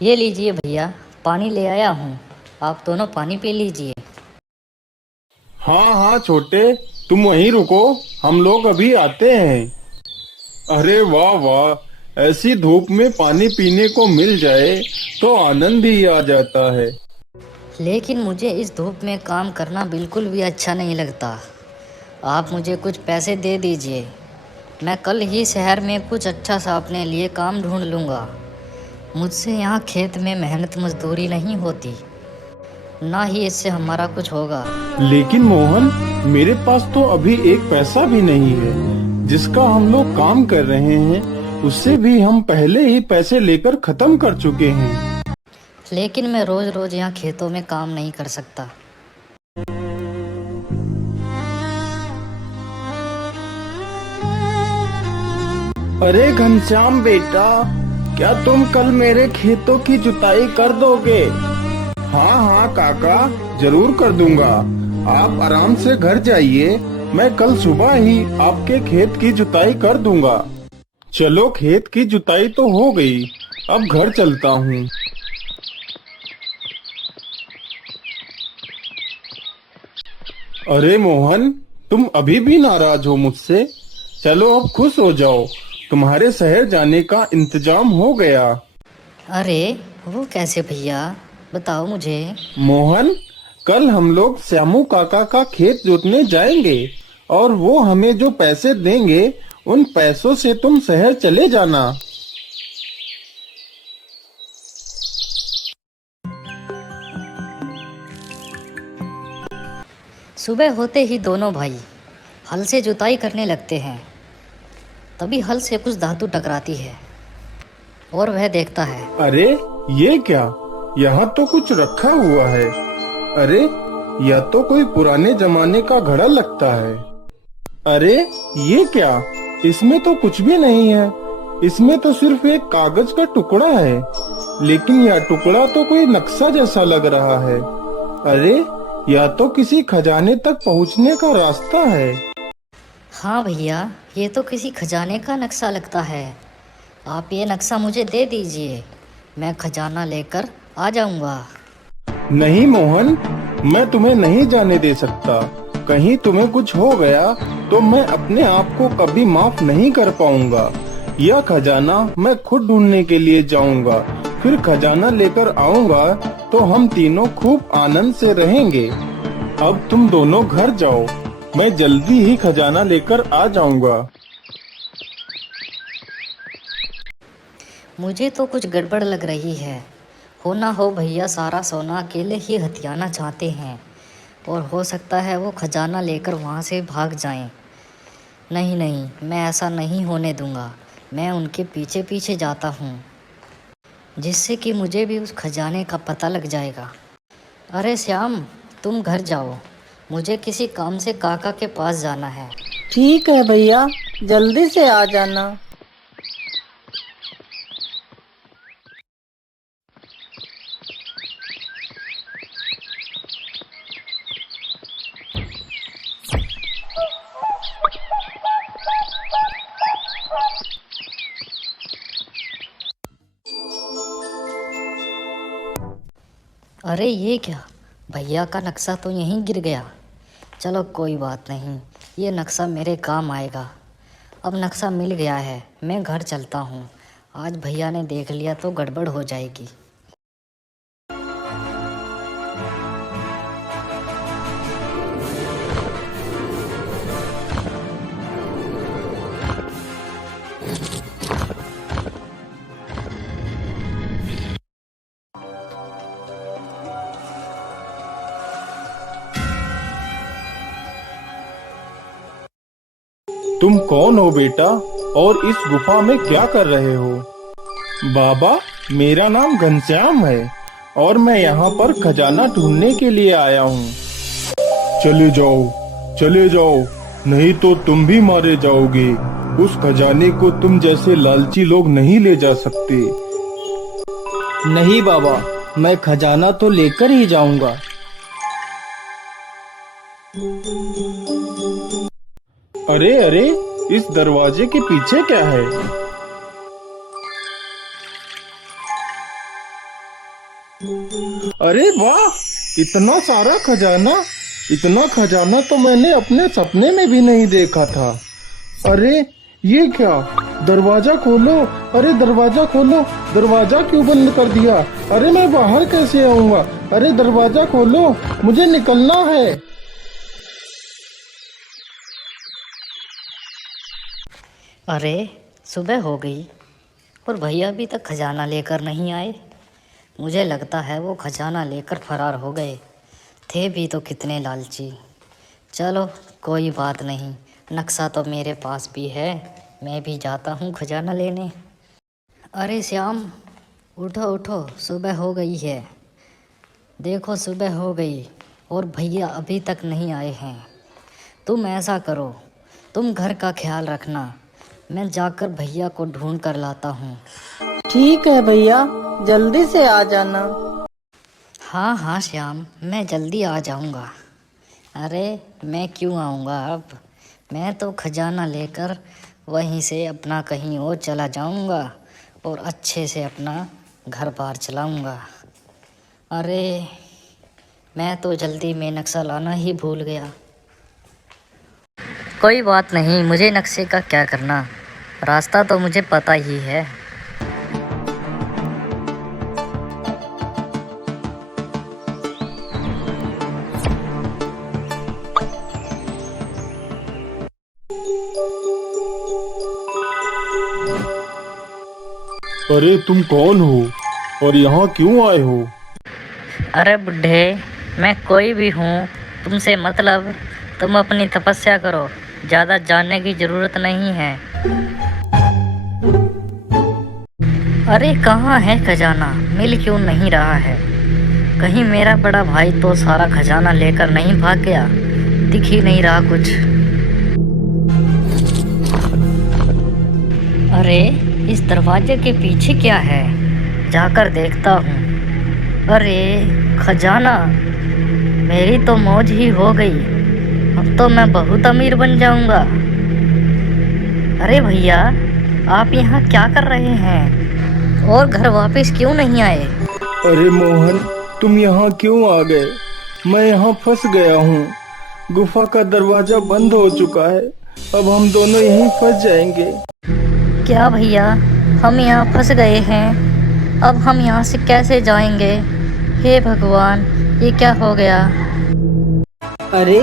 ये लीजिए भैया, पानी ले आया हूँ। आप दोनों पानी पी लीजिए। हाँ हाँ छोटे, तुम वहीं रुको, हम लोग अभी आते हैं। अरे वाह वाह, ऐसी धूप में पानी पीने को मिल जाए तो आनंद ही आ जाता है। लेकिन मुझे इस धूप में काम करना बिल्कुल भी अच्छा नहीं लगता। आप मुझे कुछ पैसे दे दीजिए। मैं कल ही शहर में कुछ अच्छा सा अपने लिए काम ढूंढ लूँगा। मुझसे यहाँ खेत में मेहनत मजदूरी नहीं होती, ना ही इससे हमारा कुछ होगा। लेकिन मोहन, मेरे पास तो अभी एक पैसा भी नहीं है। जिसका हम लोग काम कर रहे हैं उससे भी हम पहले ही पैसे लेकर खत्म कर चुके हैं। लेकिन मैं रोज़ रोज़ यहाँ खेतों में काम नहीं कर सकता। अरे घनश्याम बेटा, क्या तुम कल मेरे खेतों की जुताई कर दोगे? हाँ हाँ काका, जरूर कर दूंगा। आप आराम से घर जाइए, मैं कल सुबह ही आपके खेत की जुताई कर दूंगा। चलो, खेत की जुताई तो हो गई, अब घर चलता हूँ। अरे मोहन, तुम अभी भी नाराज हो मुझसे? चलो अब खुश हो जाओ, तुम्हारे शहर जाने का इंतजाम हो गया। अरे वो कैसे भैया, बताओ मुझे। मोहन, कल हम लोग श्यामू काका का खेत जोतने जाएंगे और वो हमें जो पैसे देंगे उन पैसों से तुम शहर चले जाना। सुबह होते ही दोनों भाई हल से जुताई करने लगते हैं। तभी हल से कुछ धातु टकराती है और वह देखता है। अरे ये क्या, यहाँ तो कुछ रखा हुआ है। अरे यह तो कोई पुराने जमाने का घड़ा लगता है। अरे ये क्या, इसमें तो कुछ भी नहीं है। इसमें तो सिर्फ एक कागज का टुकड़ा है, लेकिन यह टुकड़ा तो कोई नक्शा जैसा लग रहा है। अरे यह तो किसी खजाने तक पहुँचने का रास्ता है। हाँ भैया, ये तो किसी खजाने का नक्शा लगता है। आप ये नक्शा मुझे दे दीजिए, मैं खजाना लेकर आ जाऊंगा। नहीं मोहन, मैं तुम्हें नहीं जाने दे सकता। कहीं तुम्हें कुछ हो गया तो मैं अपने आप को कभी माफ नहीं कर पाऊंगा। यह खजाना मैं खुद ढूंढने के लिए जाऊंगा, फिर खजाना लेकर आऊंगा तो हम तीनों खूब आनंद से रहेंगे। अब तुम दोनों घर जाओ, मैं जल्दी ही खजाना लेकर आ जाऊंगा। मुझे तो कुछ गड़बड़ लग रही है। हो ना हो भैया सारा सोना अकेले ही हथियाना चाहते हैं और हो सकता है वो खजाना लेकर वहाँ से भाग जाएं। नहीं नहीं, मैं ऐसा नहीं होने दूंगा। मैं उनके पीछे पीछे जाता हूँ, जिससे कि मुझे भी उस खजाने का पता लग जाएगा। अरे श्याम, तुम घर जाओ, मुझे किसी काम से काका के पास जाना है। ठीक है भैया, जल्दी से आ जाना। अरे ये क्या, भैया का नक्शा तो यहीं गिर गया। चलो कोई बात नहीं, ये नक्शा मेरे काम आएगा। अब नक्शा मिल गया है, मैं घर चलता हूँ। आज भैया ने देख लिया तो गड़बड़ हो जाएगी। तुम कौन हो बेटा, और इस गुफा में क्या कर रहे हो? बाबा, मेरा नाम घनश्याम है और मैं यहाँ पर खजाना ढूंढने के लिए आया हूँ। चले जाओ, चले जाओ, नहीं तो तुम भी मारे जाओगे। उस खजाने को तुम जैसे लालची लोग नहीं ले जा सकते। नहीं बाबा, मैं खजाना तो लेकर ही जाऊंगा। अरे अरे, इस दरवाजे के पीछे क्या है? अरे वाह, इतना सारा खजाना! इतना खजाना तो मैंने अपने सपने में भी नहीं देखा था। अरे ये क्या? दरवाजा खोलो! अरे दरवाजा खोलो! दरवाजा क्यों बंद कर दिया? अरे मैं बाहर कैसे आऊंगा? अरे दरवाजा खोलो, मुझे निकलना है। अरे सुबह हो गई और भैया अभी तक खजाना लेकर नहीं आए। मुझे लगता है वो खजाना लेकर फरार हो गए। थे भी तो कितने लालची। चलो कोई बात नहीं, नक्शा तो मेरे पास भी है, मैं भी जाता हूँ खजाना लेने। अरे श्याम, उठो उठो, सुबह हो गई है। देखो सुबह हो गई और भैया अभी तक नहीं आए हैं। तुम ऐसा करो, तुम घर का ख्याल रखना, मैं जाकर भैया को ढूंढ कर लाता हूँ। ठीक है भैया, जल्दी से आ जाना। हाँ हाँ श्याम, मैं जल्दी आ जाऊँगा। अरे मैं क्यों आऊँगा अब, मैं तो खजाना लेकर वहीं से अपना कहीं और चला जाऊँगा और अच्छे से अपना घर बार चलाऊँगा। अरे मैं तो जल्दी में नक्शा लाना ही भूल गया। कोई बात नहीं, मुझे नक्शे का क्या करना, रास्ता तो मुझे पता ही है। अरे तुम कौन हो और यहाँ क्यों आए हो? अरे बुड्ढे, मैं कोई भी हूँ, तुमसे मतलब तुम अपनी तपस्या करो, ज़्यादा जानने की ज़रूरत नहीं है। अरे कहाँ है खजाना, मिल क्यों नहीं रहा है? कहीं मेरा बड़ा भाई तो सारा खजाना लेकर नहीं भाग गया? दिख ही नहीं रहा कुछ। अरे इस दरवाजे के पीछे क्या है, जाकर देखता हूँ। अरे खजाना, मेरी तो मौज ही हो गई, अब तो मैं बहुत अमीर बन जाऊंगा। अरे भैया, आप यहाँ क्या कर रहे हैं और घर वापस क्यों नहीं आए? अरे मोहन, तुम यहाँ क्यों आ गए? मैं यहाँ फंस गया हूँ। गुफा का दरवाजा बंद हो चुका है, अब हम दोनों यहीं फंस जाएंगे। क्या भैया, हम यहाँ फंस गए हैं, अब हम यहाँ से कैसे जाएंगे? हे भगवान, ये क्या हो गया? अरे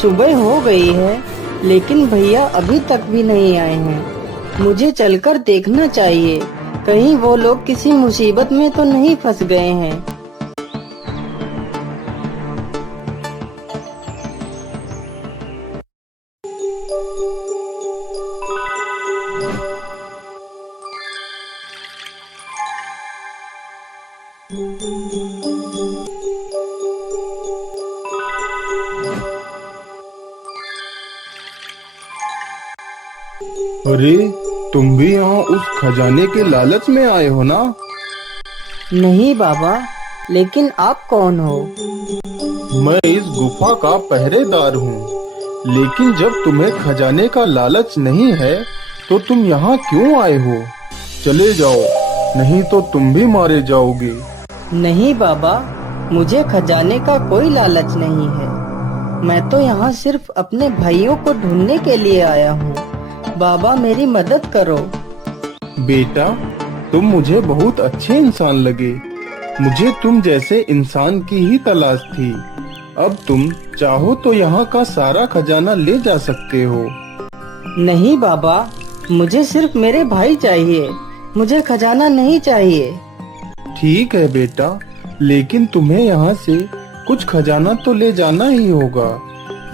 सुबह हो गई है, लेकिन भैया अभी तक भी नहीं आए हैं। मुझे चलकर देखना चाहिए, कहीं वो लोग किसी मुसीबत में तो नहीं फंस गए हैं। अरे तुम भी यहाँ उस खजाने के लालच में आए हो ना? नहीं बाबा, लेकिन आप कौन हो? मैं इस गुफा का पहरेदार हूँ, लेकिन जब तुम्हें खजाने का लालच नहीं है तो तुम यहाँ क्यों आए हो? चले जाओ, नहीं तो तुम भी मारे जाओगे। नहीं बाबा, मुझे खजाने का कोई लालच नहीं है। मैं तो यहाँ सिर्फ अपने भाइयों को ढूंढने के लिए आया हूँ। बाबा मेरी मदद करो। बेटा, तुम मुझे बहुत अच्छे इंसान लगे। मुझे तुम जैसे इंसान की ही तलाश थी। अब तुम चाहो तो यहाँ का सारा खजाना ले जा सकते हो। नहीं बाबा, मुझे सिर्फ मेरे भाई चाहिए, मुझे खजाना नहीं चाहिए। ठीक है बेटा, लेकिन तुम्हें यहाँ से कुछ खजाना तो ले जाना ही होगा।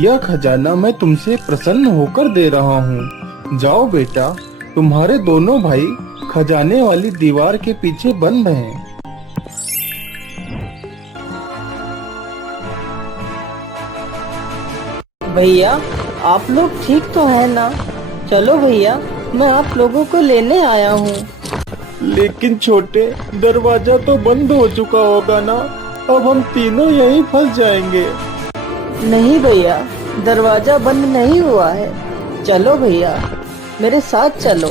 यह खजाना मैं तुमसे प्रसन्न होकर दे रहा हूँ। जाओ बेटा, तुम्हारे दोनों भाई खजाने वाली दीवार के पीछे बंद हैं। भैया, आप लोग ठीक तो है ना? चलो भैया, मैं आप लोगों को लेने आया हूँ। लेकिन छोटे, दरवाजा तो बंद हो चुका होगा ना? अब हम तीनों यहीं फंस जाएंगे। नहीं भैया, दरवाजा बंद नहीं हुआ है। चलो भैया, मेरे साथ चलो।